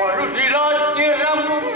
மறுதிலாத்திரமும்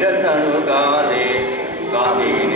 ഇടതടുകാതെ കാതേ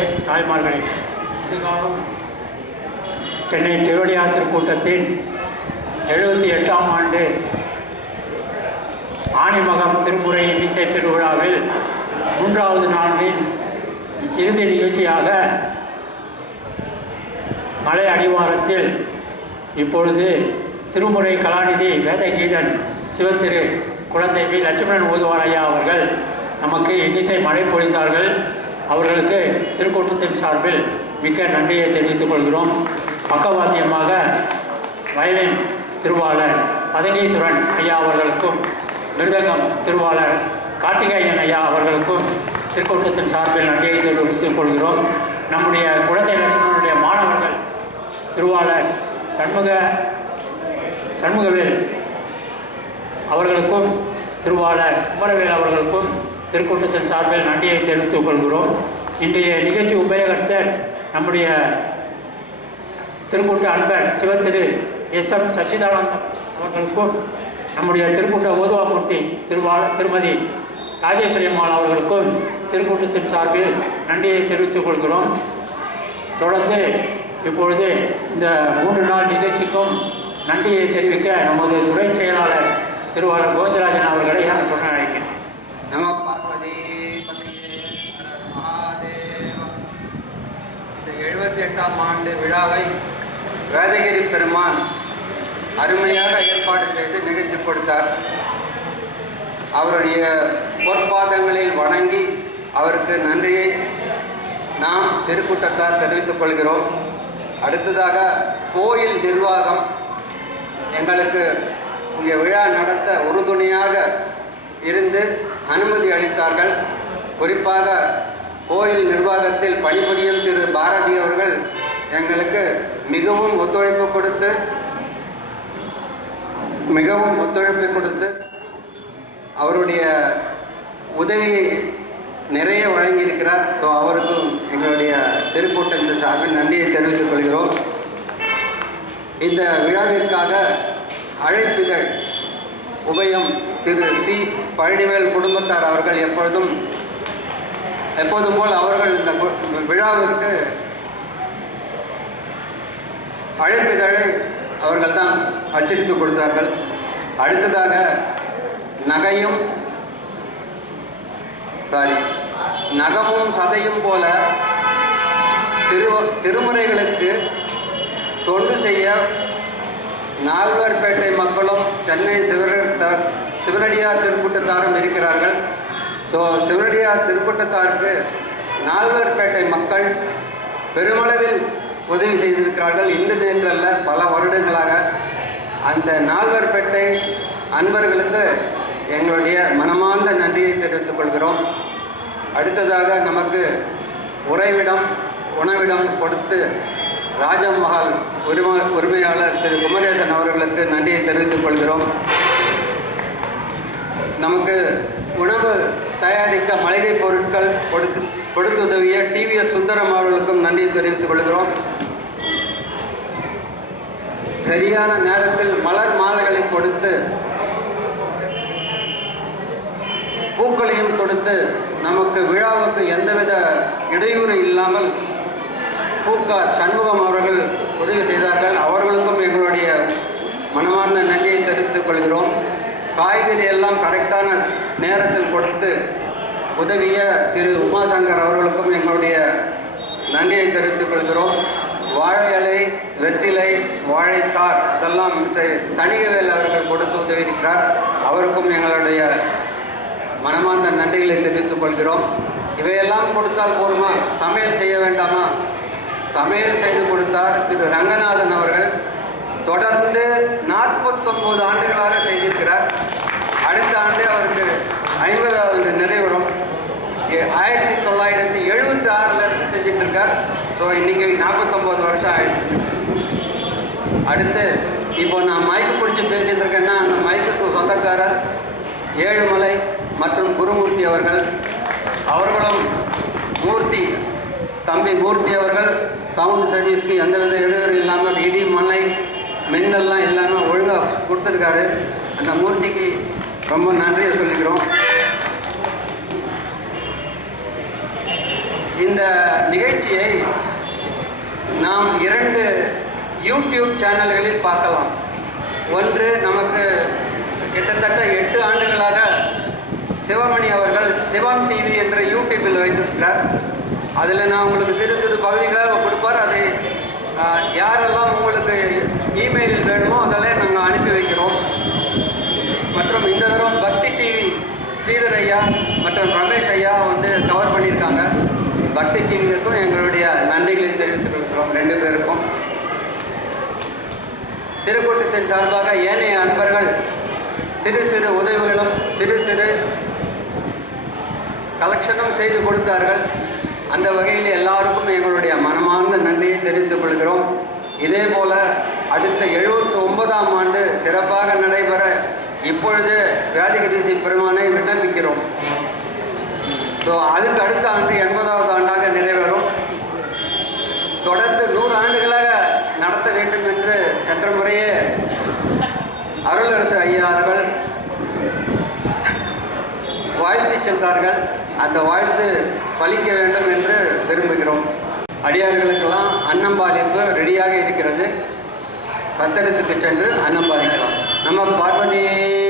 பெரியோர்களே தாய்மார்களே இதுகாலம் சென்னை திருவடியார் கூட்டத்தின் எழுபத்தி எட்டாம் ஆண்டு ஆணிமகம் திருமுறை இசை பெருவிழாவில் மூன்றாவது நாளின் இறுதி நிகழ்ச்சியாக மலை அடிவாரத்தில் இப்பொழுது திருமுறை கலாநிதி வேதகீதன் சிவத்திரு குழந்தை வி. லட்சுமணன் ஊதுவாரையா அவர்கள் நமக்கு இன்னிசை மழை பொழிந்தார்கள். அவர்களுக்கு திருக்கூட்டத்தின் சார்பில் மிக்க நன்றியை தெரிவித்துக் கொள்கிறோம். பக்கவாத்தியமாக வயலின் திருவாளர் பதங்கீஸ்வரன் ஐயா அவர்களுக்கும் மிருதங்கம் திருவாளர் கார்த்திகேயன் ஐயா அவர்களுக்கும் திருக்கூட்டத்தின் சார்பில் நன்றியை தெரிவித்துக் கொள்கிறோம். நம்முடைய குழந்தை நண்பனுடைய மாணவர்கள் திருவாளர் சண்முக சண்முகவேல் அவர்களுக்கும் திருவாளர் குமரவேல் அவர்களுக்கும் திருக்கூட்டத்தின் சார்பில் நன்றியை தெரிவித்துக் கொள்கிறோம். இன்றைய நிகழ்ச்சி உபயோகர்த்தர் நம்முடைய திருக்கூட்ட அன்பர் சிவத்திரு எஸ் எம் சச்சிதானந்தம் அவர்களுக்கும் நம்முடைய திருக்கூட்ட ஓதுவாமூர்த்தி திருவாள திருமதி ராஜேஸ்வரி அம்மாள் அவர்களுக்கும் திருக்கூட்டத்தின் சார்பில் நன்றியை தெரிவித்துக் கொள்கிறோம். தொடர்ந்து இப்பொழுது இந்த மூன்று நாள் நிகழ்ச்சிக்கும் நன்றியை தெரிவிக்க நமது துறை செயலாளர் திருவாளர் கோவிந்தராஜன் அவர்களை தொடர்ந்து அழைக்கிறேன். நமக்கு எழுபத்தி ஆண்டு விழாவை வேதகிரி பெருமான் அருமையாக ஏற்பாடு செய்து நிகழ்த்தி கொடுத்தார். அவருடைய பொற்பாதங்களில் வணங்கி அவருக்கு நன்றியை நாம் திருக்கூட்டத்தார் தெரிவித்துக் கொள்கிறோம். அடுத்ததாக கோயில் நிர்வாகம் எங்களுக்கு இங்கே விழா நடத்த உறுதுணையாக இருந்து அனுமதி அளித்தார்கள். குறிப்பாக கோயில் நிர்வாகத்தில் பணிபுரியும் திரு பாரதி அவர்கள் எங்களுக்கு மிகவும் ஒத்துழைப்பு கொடுத்து மிகவும் ஒத்துழைப்பு கொடுத்து அவருடைய உதவியை நிறைய வழங்கியிருக்கிறார். ஸோ அவருக்கும் எங்களுடைய திருக்கூட்டத்தின் சார்பில் நன்றியை தெரிவித்துக் கொள்கிறோம். இந்த விழாவிற்காக அழைப்பிதழ் உபயம் திரு சி பழனிவேல் குடும்பத்தார் அவர்கள் எப்பொழுதும் எப்போதும் போல் அவர்கள் இந்த விழாவிற்கு அழைப்பிதழை அவர்கள் தான் அச்சிட்டு கொடுத்தார்கள். அடுத்ததாக நகையும் சாரி நகமும் சதையும் போல திரு திருமுறைகளுக்கு தொண்டு செய்ய நால்வர்பேட்டை மக்களும் சென்னை சிவர சிவனடியார் திருக்கூட்டத்தாரும் இருக்கிறார்கள். ஸோ சிவனடியார் திருப்பட்டத்தாருக்கு நால்வர்பேட்டை மக்கள் பெருமளவில் உதவி செய்திருக்கிறார்கள். இன்று நேற்றல்ல பல வருடங்களாக அந்த நால்வர்பேட்டை அன்பர்களுக்கு எங்களுடைய மனமார்ந்த நன்றியை தெரிவித்துக் கொள்கிறோம். அடுத்ததாக நமக்கு உறைவிடம் உணவிடம் கொடுத்து ராஜமஹால் உரிமை உரிமையாளர் திரு குமரேசன் அவர்களுக்கு நன்றியை தெரிவித்துக் கொள்கிறோம். நமக்கு உணவு தயாரிக்க மளிகை பொருட்கள் கொடுத்து கொடுத்துதவிய டிவிஎஸ் சுந்தரம் அவர்களுக்கும் நன்றி தெரிவித்துக் கொள்கிறோம். சரியான நேரத்தில் மலர் மாலைகளை கொடுத்து பூக்களையும் கொடுத்து நமக்கு விழாவுக்கு எந்தவித இடையூறு இல்லாமல் பூக்கார் சண்முகம் அவர்கள் உதவி செய்தார்கள். அவர்களுக்கும் எங்களுடைய மனமார்ந்த நன்றியை தெரிவித்துக் கொள்கிறோம். காய்கறி எல்லாம் கரெக்டான நேரத்தில் கொடுத்து உதவிய திரு உமாசங்கர் அவர்களுக்கும் எங்களுடைய நன்றியை தெரிவித்துக் கொள்கிறோம். வாழை இலை வெற்றிலை வாழைத்தார் அதெல்லாம் தணிகவேல் அவர்கள் கொடுத்து உதவியிருக்கிறார். அவருக்கும் எங்களுடைய மனமார்ந்த நன்றிகளை தெரிவித்துக் கொள்கிறோம். இவையெல்லாம் கொடுத்தால் போருமா? சமையல் செய்ய வேண்டாமா? சமையல் செய்து கொடுத்தார் திரு ரங்கநாதன் அவர்கள். தொடர்ந்து நாற்பத்தொன்பது ஆண்டுகளாக செய்திருக்கிறார். அடுத்த ஆண்டு அவருக்கு ஐம்பதாவது நிறைவரும் ஆயிரத்தி தொள்ளாயிரத்தி எழுபத்தி ஆறில் இருந்து செஞ்சுட்டு இருக்கார் ஸோ இன்னைக்கு நாற்பத்தொம்போது வருஷம் ஆயிடுச்சு. அடுத்து இப்போ நான் மைக்கு பிடிச்சி பேசிட்டு இருக்கேன்னா அந்த மைக்குக்கு சொந்தக்காரர் ஏழுமலை மற்றும் குருமூர்த்தி அவர்கள். அவர்களும் மூர்த்தி தம்பி மூர்த்தி அவர்கள் சவுண்ட் சர்வீஸ்க்கு எந்தவித இடையூறு இல்லாமல் இடி மலை மின்னல்லாம் இல்லாமல் ஒழுங்காக கொடுத்துருக்காரு. அந்த மூர்த்திக்கு ரொம்ப நன்றியை சொல்லிக்கிறோம். இந்த நிகழ்ச்சியை நாம் இரண்டு யூடியூப் சேனல்களில் பார்க்கலாம். ஒன்று நமக்கு கிட்டத்தட்ட எட்டு ஆண்டுகளாக சிவமணி அவர்கள் சிவம் டிவி என்ற யூடியூப்பில் வைத்திருக்கிறார். அதில் நான் உங்களுக்கு சிறு சிறு பகுதிகளாக கொடுப்பார். அதை யாரெல்லாம் உங்களுக்கு இமெயிலில் வேணுமோ அதெல்லாம் இந்த தடவை பக்தி டிவி ஸ்ரீதர் ஐயா மற்றும் ரமேஷ் ஐயா வந்து கவர் பண்ணியிருக்காங்க. பக்தி டிவிக்கும் எங்களுடைய நன்றிகளை தெரிவித்துக் கொள்கிறோம் ரெண்டு பேருக்கும். திருக்கூட்டத்தின் சார்பாக ஏனைய அன்பர்கள் சிறு சிறு உதவிகளும் சிறு சிறு கலெக்ஷனும் செய்து கொடுத்தார்கள். அந்த வகையில் எல்லாருக்கும் எங்களுடைய மனமார்ந்த நன்றியை தெரிவித்துக் கொள்கிறோம். இதே போல அடுத்த எழுபத்தி ஒன்பதாம் ஆண்டு சிறப்பாக நடைபெற இப்பொழுது வியாதிகிரீசி பெருமானை விண்ணப்பிக்கிறோம். ஸோ அதுக்கு அடுத்த ஆண்டு எண்பதாவது ஆண்டாக நிறைவேறும் தொடர்ந்து நூறு ஆண்டுகளாக நடத்த வேண்டும் என்று சென்ற முறையே அருளரசு ஐயா அவர்கள் வாழ்த்தி சென்றார்கள். அந்த வாழ்த்து பலிக்க வேண்டும் என்று விரும்புகிறோம். அடியார்களுக்கெல்லாம் அன்னம்பாலிப்பு ரெடியாக இருக்கிறது. சத்திரத்துக்கு சென்று அன்னம்பாலிக்கலாம். Nama Parvati.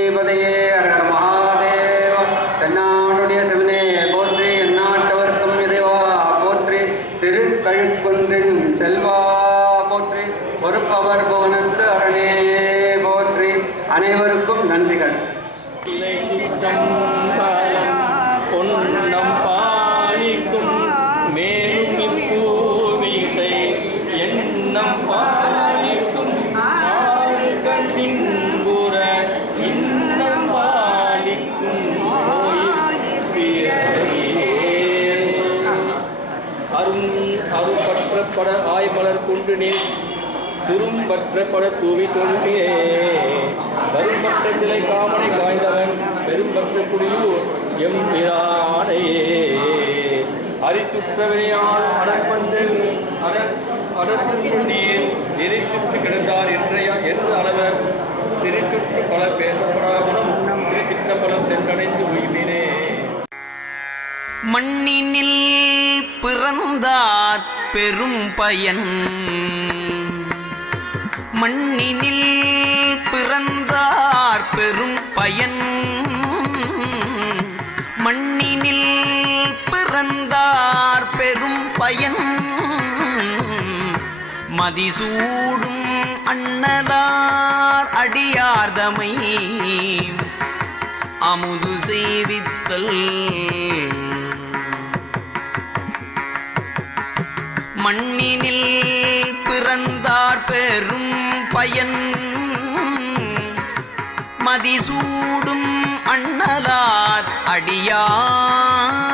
பற்ற பட தூவி தொழுகியே கரும்பற்ற சிலை காமனை காய்ந்தவன் பெரும்பற்ற குடியூர் எம் பிரானையே அரிச்சுற்றவையால் அடற்பந்து அடர் நெறிச்சுற்று கிடந்தார் என்றையா என்று அளவர். சிறுச்சுற்று பல பேசப்படாமலும் திருச்சிற்றம்பலம் சென்றடைந்து உயிரினே மண்ணினில் பிறந்தார் பெரும் பயன். பெரும் பயன். மதிசூடும் அண்ணலார் அடியார்தமை. அமுது செய்வித்தல். மண்ணினில் பிறந்தார் பெரும் பயன். மதிசூடும் அண்ணலார் அடியார்.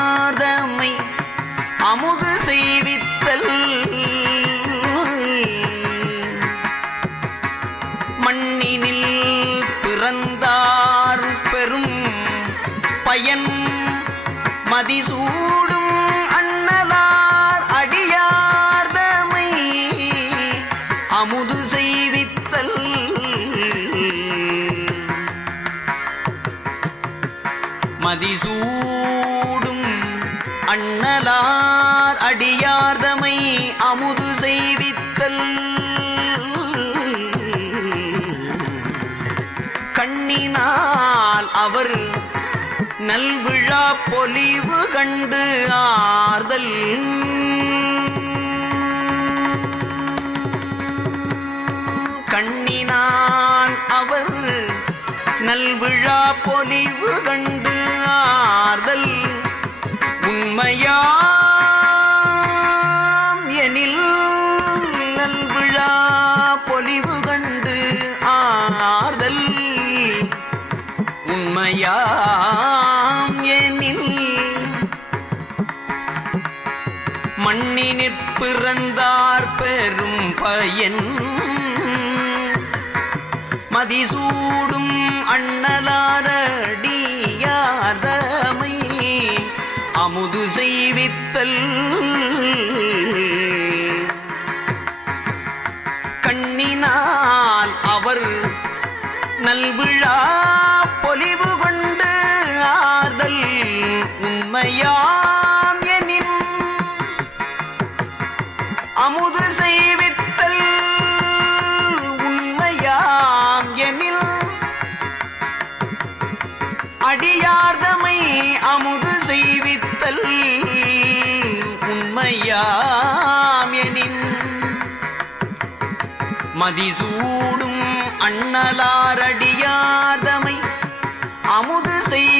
அமுது செய்வித்தல். மண்ணினில் பிறந்தார் பெரும் பயன் மதிசு அவர். நல்விழா பொலிவு கண்டு ஆர்தல் கண்ணினான் அவர். நல்விழா பொலிவு கண்டு ஆர்தல் உண்மையா உண்மையாம் எனில் மண்ணினிற் பிறந்தார் பெரும் பயன். மதிசூடும் அண்ணலாரடியாதமை அமுது செய்வித்தல். கண்ணினால் அவர் நல்விழா பொலிவு கொண்ட செய்வித்தல் உண்மையாம் எனில் அடியார்தமை அமுது செய்வித்தல் உண்மையாம் எனின். மதிசூடும் அண்ணலாரடியார்தமை அமுது செய்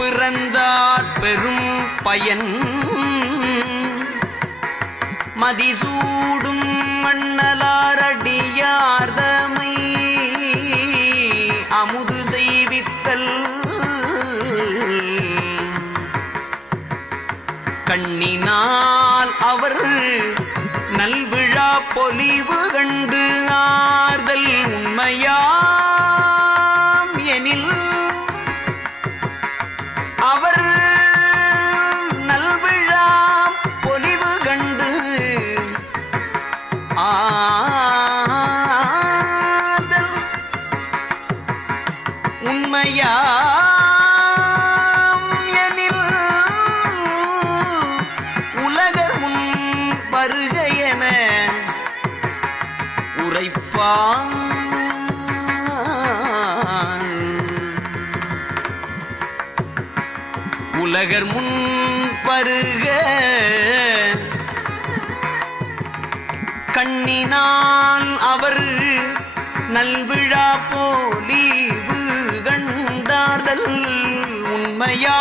பிறந்தார் பெரும் பயன். மதிசூடும் மண்ணலாரடியார்தமை அமுது செய்வித்தல். கண்ணினால் அவர் நல்விழா பொலிவு கண்டு ஆர்தல் உண்மையா? நான் அவர் நல்விழா போலீவு கண்டாதல் உண்மையா?